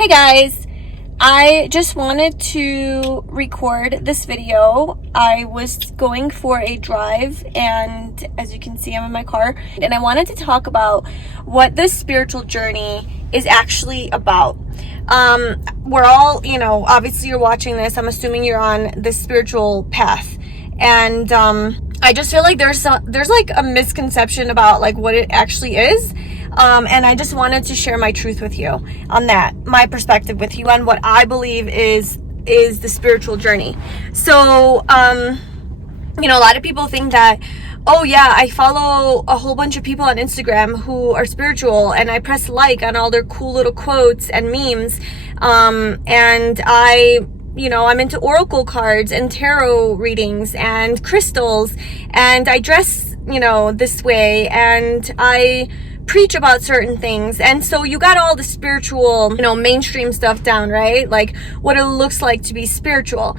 Hey guys, I just wanted to record this video. I was going for a drive and as you can see I'm in my car, and I wanted to talk about what this spiritual journey is actually about. We're all, obviously you're watching this, I'm assuming you're on this spiritual path, and I just feel like there's like a misconception about like what it actually is. And I just wanted to share my truth with you on that, my perspective with you on what I believe is the spiritual journey. So, a lot of people think that, oh yeah, I follow a whole bunch of people on Instagram who are spiritual and I press like on all their cool little quotes and memes. And I'm into oracle cards and tarot readings and crystals, and I dress, this way, and I preach about certain things. And so you got all the spiritual, mainstream stuff down, right? Like what it looks like to be spiritual.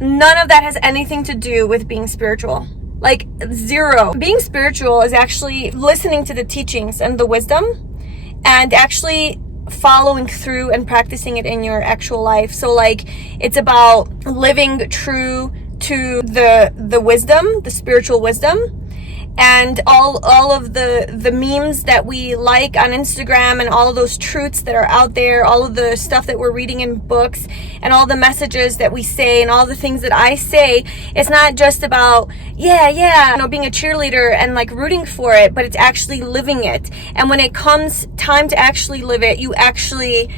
None of that has anything to do with being spiritual. Like zero. Being spiritual is actually listening to the teachings and the wisdom and actually following through and practicing it in your actual life. So like it's about living true to the wisdom, the spiritual wisdom. And all of the memes that we like on Instagram and all of those truths that are out there, all of the stuff that we're reading in books and all the messages that we say and all the things that I say, it's not just about, being a cheerleader and like rooting for it, but it's actually living it. And when it comes time to actually live it, you actually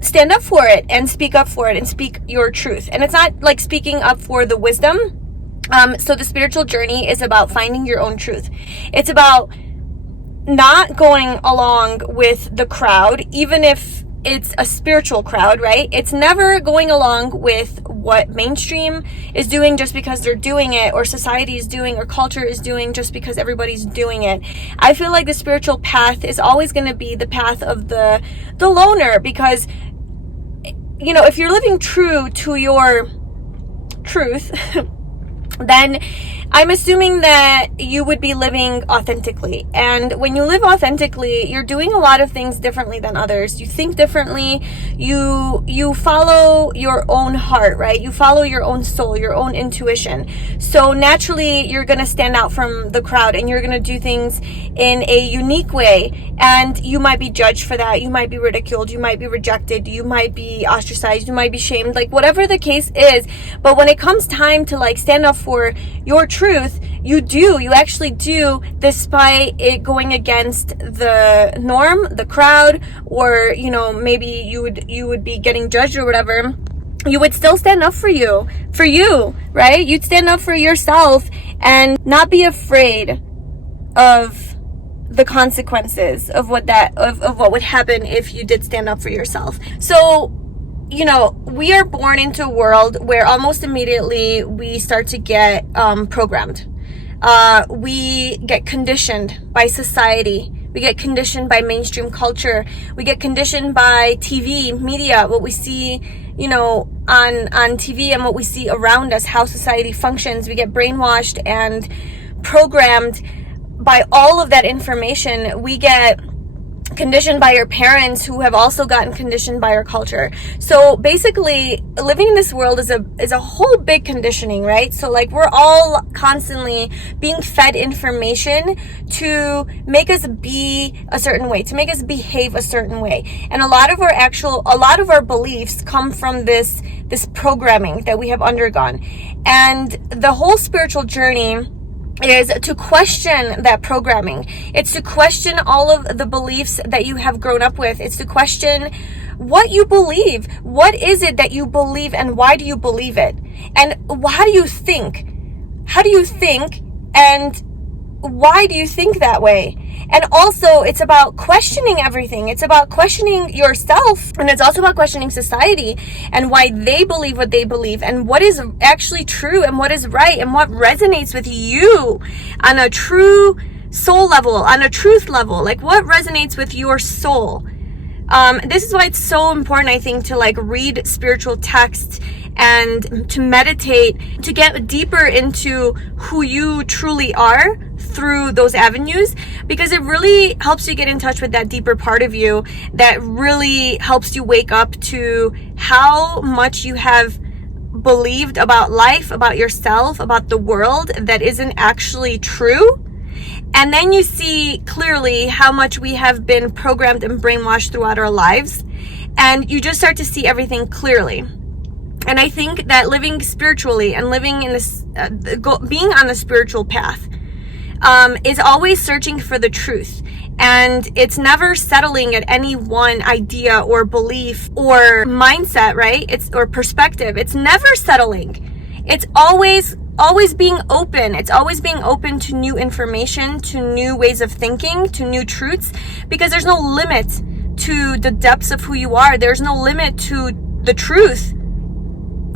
stand up for it and speak up for it and speak your truth. And it's not like speaking up for the wisdom. So the spiritual journey is about finding your own truth. It's about not going along with the crowd, even if it's a spiritual crowd, right? It's never going along with what mainstream is doing just because they're doing it, or society is doing, or culture is doing just because everybody's doing it. I feel like the spiritual path is always going to be the path of the loner, because, if you're living true to your truth, then I'm assuming that you would be living authentically. And when you live authentically, you're doing a lot of things differently than others. You think differently. You follow your own heart, right? You follow your own soul, your own intuition. So naturally, you're going to stand out from the crowd and you're going to do things in a unique way. And you might be judged for that. You might be ridiculed. You might be rejected. You might be ostracized. You might be shamed, like whatever the case is. But when it comes time to like stand up for your truth, you actually do, despite it going against the norm, the crowd, or maybe you would be getting judged or whatever. You would still stand up for you, right? You'd stand up for yourself and not be afraid of the consequences of what would happen if you did stand up for yourself. So we are born into a world where almost immediately we start to get programmed. We get conditioned by society. We get conditioned by mainstream culture. We get conditioned by TV, media, what we see, on TV and what we see around us, how society functions. We get brainwashed and programmed by all of that information. We get conditioned by our parents, who have also gotten conditioned by our culture. So basically living in this world is a whole big conditioning, right? So like we're all constantly being fed information to make us be a certain way, to make us behave a certain way. And a lot of our beliefs come from this programming that we have undergone. And the whole spiritual journey is to question that programming. It's to question all of the beliefs that you have grown up with. It's to question what you believe. What is it that you believe, and why do you believe it? And how do you think? How do you think, and why do you think that way? And also, it's about questioning everything. It's about questioning yourself, and it's also about questioning society and why they believe what they believe, and what is actually true and what is right and what resonates with you on a true soul level, on a truth level. Like what resonates with your soul, This is why it's so important, I think, to like read spiritual texts and to meditate, to get deeper into who you truly are through those avenues, because it really helps you get in touch with that deeper part of you that really helps you wake up to how much you have believed about life, about yourself, about the world that isn't actually true. And then you see clearly how much we have been programmed and brainwashed throughout our lives, and you just start to see everything clearly. And I think that living spiritually and living in this, being on the spiritual path, is always searching for the truth. And it's never settling at any one idea or belief or mindset, right? Or perspective. It's never settling. It's always being open. It's always being open to new information, to new ways of thinking, to new truths, because there's no limit to the depths of who you are. There's no limit to the truth.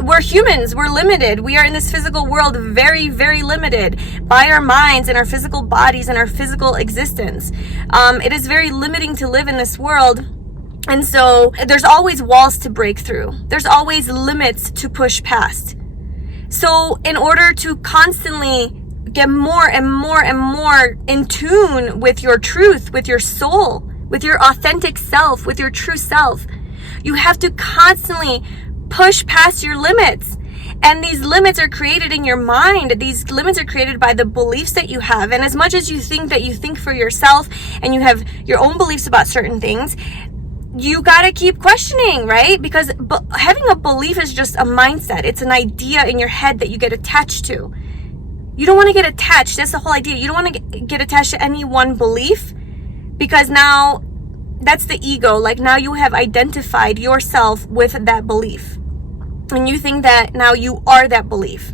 We're humans, we're limited. We are in this physical world very, very limited by our minds and our physical bodies and our physical existence. It is very limiting to live in this world. And so there's always walls to break through. There's always limits to push past. So in order to constantly get more and more and more in tune with your truth, with your soul, with your authentic self, with your true self, you have to constantly push past your limits. And these limits are created in your mind. These limits are created by the beliefs that you have. And as much as you think that you think for yourself and you have your own beliefs about certain things, you got to keep questioning, right? Because having a belief is just a mindset. It's an idea in your head that you get attached to. You don't want to get attached. That's the whole idea. You don't want to get attached to any one belief, because now that's the ego. Like now you have identified yourself with that belief. And you think that now you are that belief.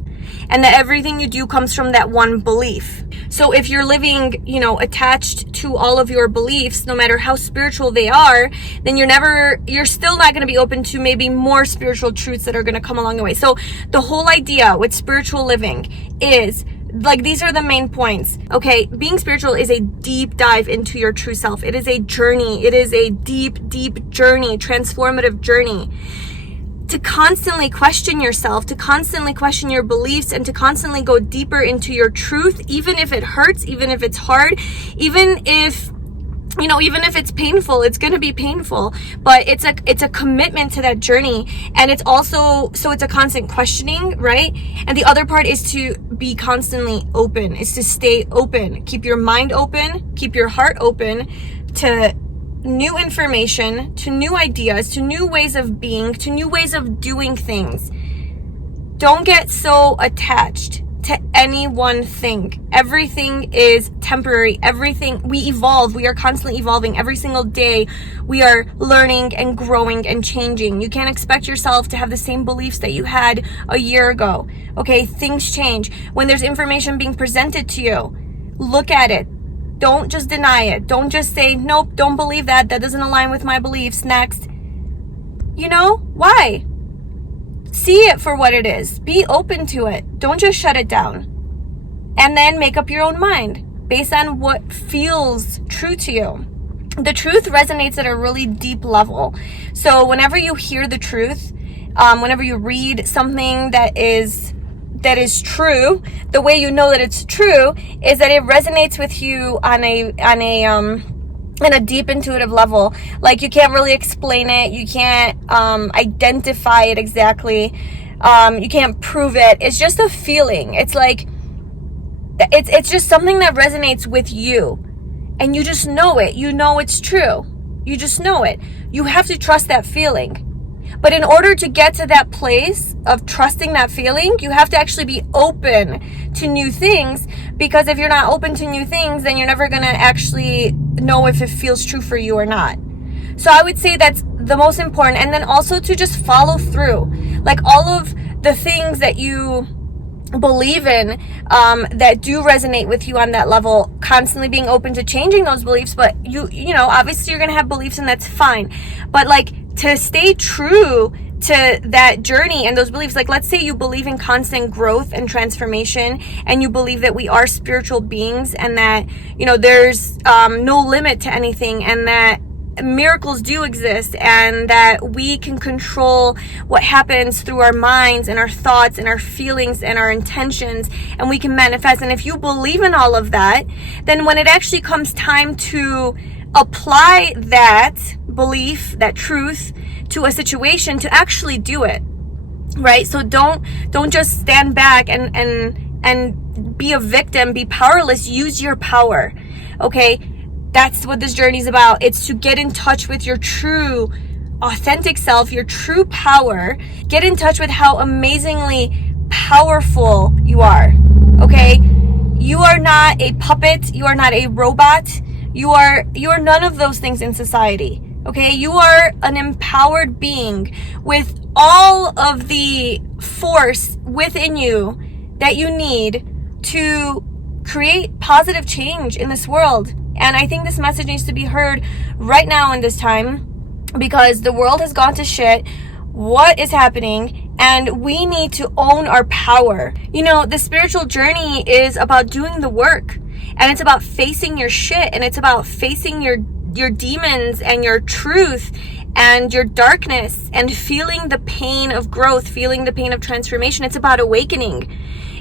And that everything you do comes from that one belief. So if you're living, attached to all of your beliefs, no matter how spiritual they are, then you're still not going to be open to maybe more spiritual truths that are going to come along the way. So the whole idea with spiritual living is, like, these are the main points. Okay, being spiritual is a deep dive into your true self. It is a journey. It is a deep, deep journey, transformative journey. To constantly question yourself, to constantly question your beliefs, and to constantly go deeper into your truth, even if it hurts, even if it's hard, even if it's painful. It's going to be painful, but it's a commitment to that journey. And it's also, so it's a constant questioning, right? And the other part is to be constantly open, is to stay open. Keep your mind open, keep your heart open to new information, to new ideas, to new ways of being, to new ways of doing things. Don't get so attached to any one thing. Everything is temporary. Everything, we evolve. We are constantly evolving every single day. We are learning and growing and changing. You can't expect yourself to have the same beliefs that you had a year ago. Okay, things change. When there's information being presented to you, look at it. Don't just deny it. Don't just say, nope, don't believe that. That doesn't align with my beliefs. Next. Why? See it for what it is. Be open to it. Don't just shut it down. And then make up your own mind based on what feels true to you. The truth resonates at a really deep level. So whenever you hear the truth, whenever you read something that is true, the way you know that it's true is that it resonates with you on a deep intuitive level. Like you can't really explain it, you can't identify it exactly, you can't prove it. It's just a feeling. It's like it's just something that resonates with you, and you just know it. You know it's true. You just know it. You have to trust that feeling. But in order to get to that place of trusting that feeling, you have to actually be open to new things, because if you're not open to new things, then you're never going to actually know if it feels true for you or not. So I would say that's the most important. And then also to just follow through. Like all of the things that you believe in that do resonate with you on that level, constantly being open to changing those beliefs. But obviously you're going to have beliefs, and that's fine. But like, to stay true to that journey and those beliefs, like let's say you believe in constant growth and transformation, and you believe that we are spiritual beings, and that there's no limit to anything, and that miracles do exist and that we can control what happens through our minds and our thoughts and our feelings and our intentions, and we can manifest. And if you believe in all of that, then when it actually comes time to apply that belief, that truth to a situation, to actually do it, right? So don't just stand back and be a victim, be powerless. Use your power. Okay, that's what this journey is about. It's to get in touch with your true, authentic self, your true power. Get in touch with how amazingly powerful you are. Okay, you are not a puppet. You are not a robot. You are none of those things in society. Okay, you are an empowered being with all of the force within you that you need to create positive change in this world. And I think this message needs to be heard right now in this time, because the world has gone to shit. What is happening? And we need to own our power. You know, the spiritual journey is about doing the work, and it's about facing your shit, and it's about facing your demons and your truth and your darkness, and feeling the pain of growth, feeling the pain of transformation. It's about awakening.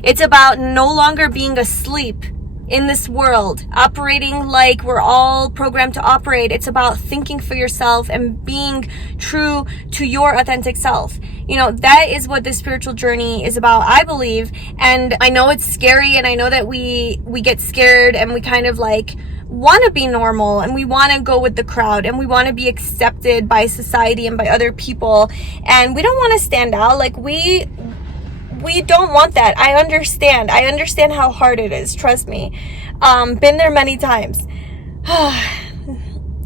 It's about no longer being asleep in this world, operating like we're all programmed to operate. It's about thinking for yourself and being true to your authentic self. You know, that is what this spiritual journey is about, I believe. And I know it's scary, and I know that we get scared, and we kind of like want to be normal, and we want to go with the crowd, and we want to be accepted by society and by other people, and we don't want to stand out. Like we don't want that. I understand how hard it is, trust me. Been there many times.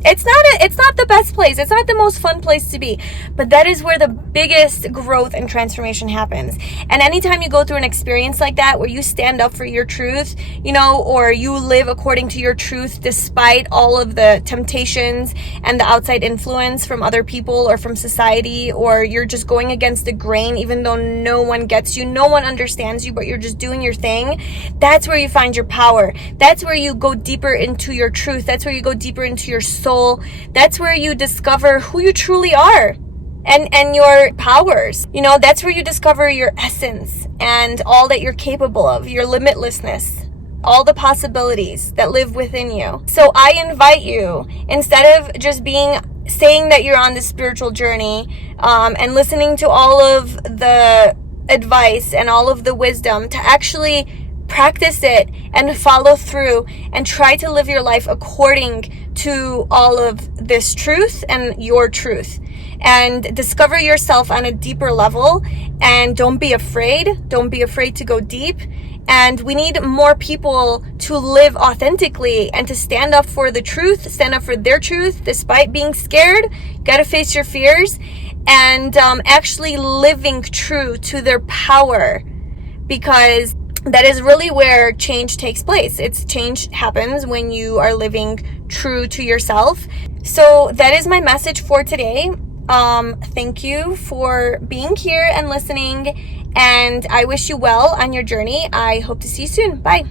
It's not the best place. It's not the most fun place to be, but that is where the biggest growth and transformation happens. And anytime you go through an experience like that, where you stand up for your truth, you know, or you live according to your truth despite all of the temptations and the outside influence from other people or from society, or you're just going against the grain, even though no one gets you, no one understands you, but you're just doing your thing. That's where you find your power. That's where you go deeper into your truth. That's where you go deeper into your soul. That's where you discover who you truly are and your powers. You know, that's where you discover your essence and all that you're capable of, your limitlessness, all the possibilities that live within you. So I invite you, instead of just saying that you're on this spiritual journey, and listening to all of the advice and all of the wisdom, to actually practice it and follow through and try to live your life according to all of this truth and your truth, and discover yourself on a deeper level. And don't be afraid to go deep. And we need more people to live authentically and to stand up for the truth, stand up for their truth despite being scared. You gotta face your fears, and actually living true to their power, because that is really where change takes place. Change happens when you are living true to yourself. So that is my message for today. Thank you for being here and listening, and I wish you well on your journey. I hope to see you soon. Bye.